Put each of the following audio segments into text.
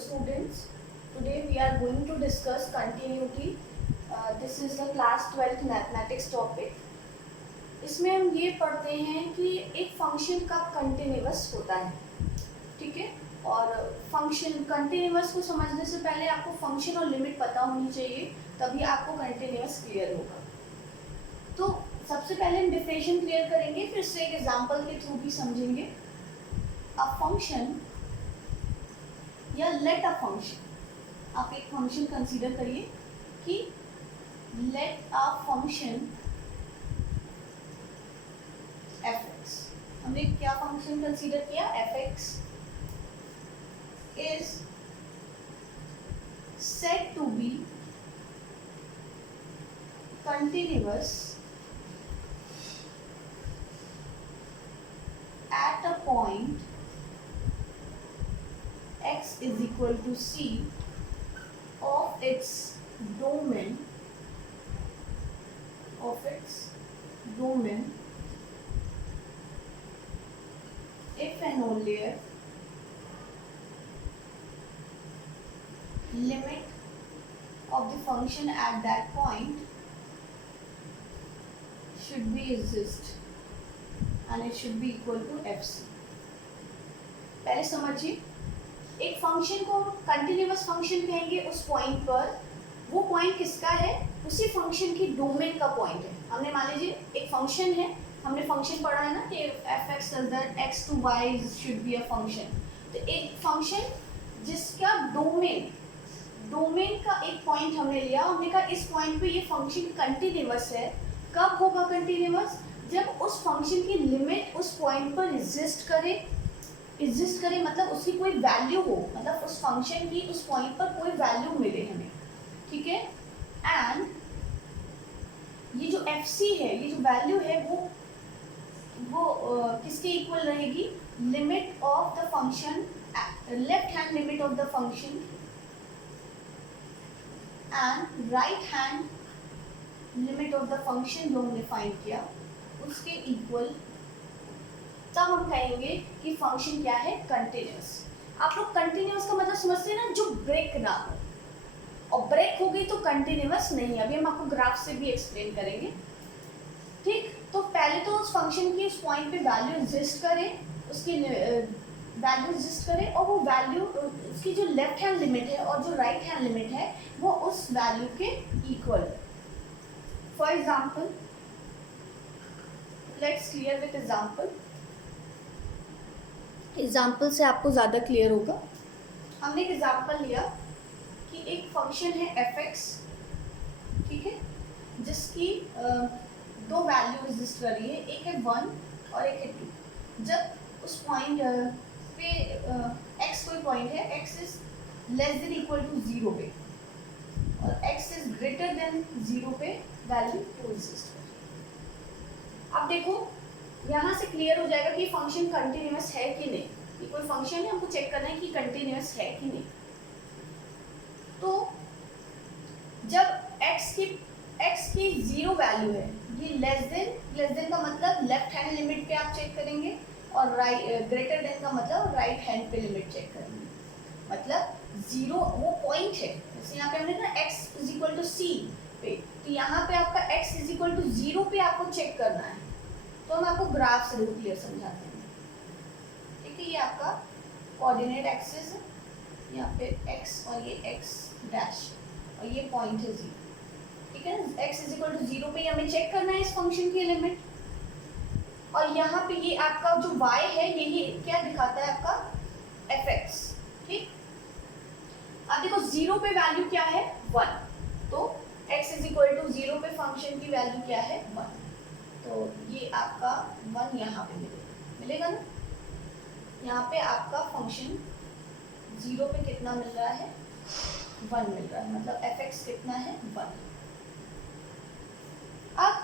students, today we are going to discuss continuity. This is the class 12th mathematics topic. इसमें हम ये पढ़ते हैं कि एक फंक्शन कब कंटिन्यूअस होता है, ठीक है। और फंक्शन कंटिन्यूअस को समझने से पहले आपको फंक्शन और लिमिट पता होनी चाहिए, तभी आपको कंटिन्यूअस क्लियर होगा। तो सबसे पहले हम डिफिनेशन क्लियर करेंगे, फिर से एक एग्जांपल के थ्रू भी समझेंगे। अ फंक्शन या लेट अ फंक्शन, आप एक फंक्शन कंसीडर करिए कि लेट अ फंक्शन fx, हमने क्या फंक्शन कंसीडर किया, fx is said to be continuous at a point x is equal to c of its domain if and only if limit of the function at that point should be exist and it should be equal to fc। पहले समझिए, एक function को continuous function कहेंगे उस point पर, वो point किसका है, उसी फंक्शन की डोमेन का पॉइंट है। हमने मान लीजिए एक फंक्शन है, हमने फंक्शन पढ़ा है ना कि f(x) such that x to y should be a function। तो एक फंक्शन जिसका डोमेन का एक पॉइंट हमने लिया, हमने कहा इस पॉइंट पे ये फंक्शन कंटिन्यूअस है। कब होगा कंटिन्यूअस, जब उस फंक्शन की लिमिट उस पॉइंट पर एग्जिस्ट करे मतलब उसकी कोई वैल्यू हो, मतलब उस फंक्शन की उस पॉइंट पर कोई वैल्यू मिले हमें, ठीक है। एंड ये जो fc है, ये जो वैल्यू है वो किसके इक्वल रहेगी, limit of the function, left hand limit of the function and right hand limit of the function जो हमने फाइंड किया उसके इक्वल। तब हम कहेंगे कि फंक्शन क्या है, कंटिन्यूअस। आप लोग कंटिन्यूअस का मतलब समझते हैं ना, जो ब्रेक ना हो, और ब्रेक हो गई तो कंटिन्यूअस नहीं है। अभी हम आपको ग्राफ से भी एक्सप्लेन करेंगे, ठीक। तो पहले तो उस फंक्शन की उस पॉइंट पे वैल्यू एग्जिस्ट करे, उसकी वैल्यू एग्जिस्ट करे, और वो वैल्यू उसकी जो लेफ्ट हैंड लिमिट है और जो राइट हैंड लिमिट है वो उस वैल्यू के equal. For example, let's clear with example से आपको ज़्यादा क्लियर होगा। हमने एक एग्जाम्पल लिया कि एक फंक्शन है fx, ठीक है, जिसकी दो वैल्यू एग्जिस्ट कर रही है, एक है 1 और एक है 2। जब उस पॉइंट पे x कोई पॉइंट है, x is less than equal to 0 पे और x इज ग्रेटर देन 0 पे वैल्यू 2 एग्जिस्ट कर रही है। अब देखो यहाँ से क्लियर हो जाएगा कि फंक्शन कंटिन्यूअस है कि नहीं। ये कोई फंक्शन है, हमको चेक करना है कि कंटिन्यूअस है कि नहीं। तो जब x की 0 वैल्यू है, ये लेस देन का मतलब लेफ्ट हैंड लिमिट पे आप चेक करेंगे, और ग्रेटर देन का मतलब राइट हैंड पे लिमिट चेक करेंगे। मतलब 0 वो पॉइंट है, जैसे यहाँ पे हमने ना x is equal to c पे, तो यहाँ पे आपका x इज इक्वल टू 0 पे आपको चेक करना है। तो हम आपको ग्राफ से बहुत क्लियर समझाते हैं, ठीक है। ये आपका कोऑर्डिनेट एक्सिस है, यहाँ पे x और ये x डैश और ये पॉइंट है 0, ठीक है ना। x इज इक्वल टू 0 पे हमें चेक करना है इस फंक्शन की लिमिट, और यहाँ पे ये आपका जो y है यही क्या दिखाता है, आपका fx, ठीक। अब देखो 0 पे वैल्यू क्या है, 1, तो x इज इक्वल टू 0 पे फंक्शन की वैल्यू क्या है, 1। तो ये आपका 1 यहाँ पे मिलेगा ना। यहाँ पे आपका फंक्शन 0 पे कितना मिल रहा है, 1 मिल रहा है, मतलब fx कितना है, 1। अब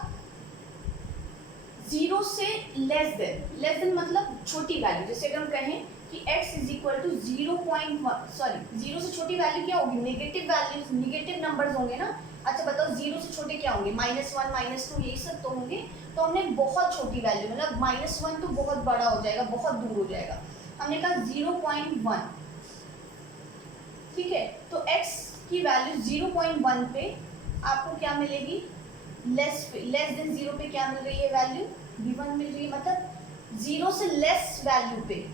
0 से लेस देन मतलब छोटी वैल्यू, जैसे अगर हम कहें कि x is equal to 0.1, sorry 0 से छोटी वैल्यू क्या होगी, नेगेटिव वैल्यूज, नेगेटिव नंबर्स होंगे ना। अच्छा बताओ 0 से छोटे क्या होंगे, -1 -2 यही सब तो होंगे। तो हमने बहुत छोटी वैल्यू, मतलब -1 तो बहुत बड़ा हो जाएगा, बहुत दूर हो जाएगा। हमने कहा 0.1, ठीक है, तो x की वैल्यू 0.1 पे आपको क्या मिलेगी, लेस देन 0 पे क्या मिल रही है वैल्यू, v1 मिल रही है। मतलब 0 से लेस वैल्यू पे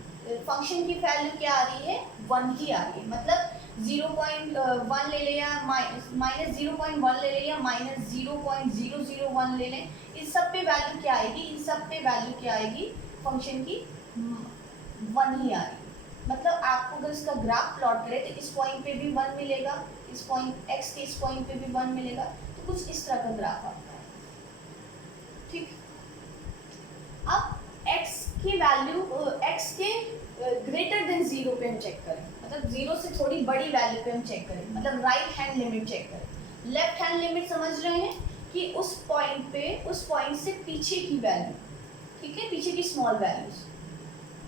फंक्शन की वैल्यू क्या आ रही है, 1 ही आ रही है। मतलब 0.1 ले लें या माइनस 0.1 ले लें या माइनस 0.001 ले लें, इस सब पे वैल्यू क्या आएगी, इन सब पे वैल्यू क्या आएगी, फंक्शन की 1 ही आएगी। मतलब आपको अगर इसका ग्राफ प्लॉट करें तो इस पॉइंट पे भी 1 मिलेगा, इस पॉइंट x के इस पॉइंट पे भी 1 मिलेगा, तो कुछ इस तरह का ग्राफ आता है। ठीक, अब x की वैल्यू x के ग्रेटर देन 0 पे हम चेक करें, मतलब 0 से थोड़ी बड़ी वैल्यू पे हम चेक करें, मतलब राइट हैंड लिमिट चेक करें। लेफ्ट हैंड लिमिट समझ रहे हैं कि उस पॉइंट पे, उस पॉइंट से पीछे की वैल्यू, ठीक है, पीछे की स्मॉल वैल्यूज,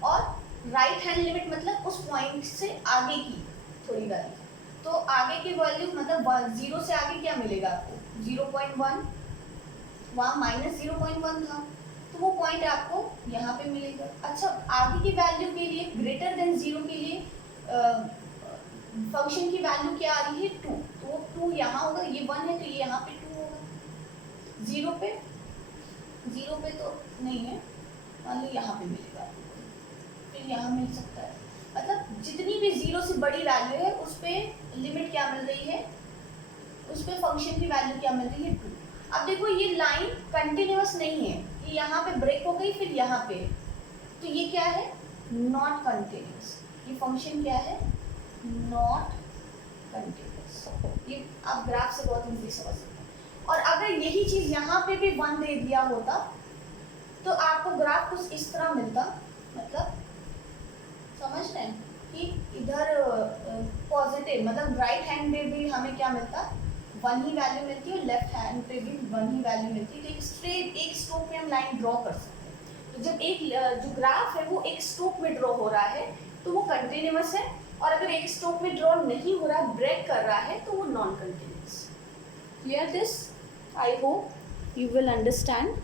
और राइट हैंड लिमिट मतलब उस पॉइंट से आगे की थोड़ी वैल्यू। तो आगे की वैल्यू मतलब 0 से आगे क्या मिलेगा आपको, 0.1, वहाँ माइनस 0.1 था, तो वो पॉइंट आपको यहाँ पे मिलेगा। अच्छा, आगे की वैल्यू के लिए ग्रेटर देन 0 के लिए फंक्शन की वैल्यू क्या आ रही है, 2, तो वो 2 यहाँ होगा, ये 1 है तो ये यहाँ पे 2 होगा। 0 पे तो नहीं है, मान लो यहाँ पे मिलेगा आपको, फिर यहाँ मिल सकता है। मतलब जितनी भी 0 से बड़ी वैल्यू है उस पर लिमिट क्या मिल रही है, उस पर फंक्शन की वैल्यू क्या मिल रही है, 2। अब देखो ये लाइन कंटिन्यूअस नहीं है, ये यहाँ पे ब्रेक हो गई फिर यहाँ पे, तो ये क्या है, नॉट कंटिन्यूअस। ये फंक्शन क्या है, नॉट कंटिन्यूअस। ये आप ग्राफ से बहुत इजीली समझ सकते हैं। और अगर यही चीज यहाँ पे भी 1 दे दिया होता तो आपको ग्राफ कुछ इस तरह मिलता, मतलब समझ रहे हैं कि इधर पॉजिटिव, मतलब राइट हैंड पे भी हमें क्या मिलता, 1 ही वैल्यू मिलती है, और लेफ्ट हैंड पे भी 1 ही वैल्यू मिलती है। तो एक स्ट्रेट, एक स्ट्रोक में हम लाइन ड्रॉ कर सकते हैं। तो जब एक जो ग्राफ है वो एक स्ट्रोक में ड्रॉ हो रहा है तो वो कंटिन्यूअस है, और अगर एक स्ट्रोक में ड्रॉ नहीं हो रहा है, ब्रेक कर रहा है, तो वो non continuous. Clear this? I hope you will understand.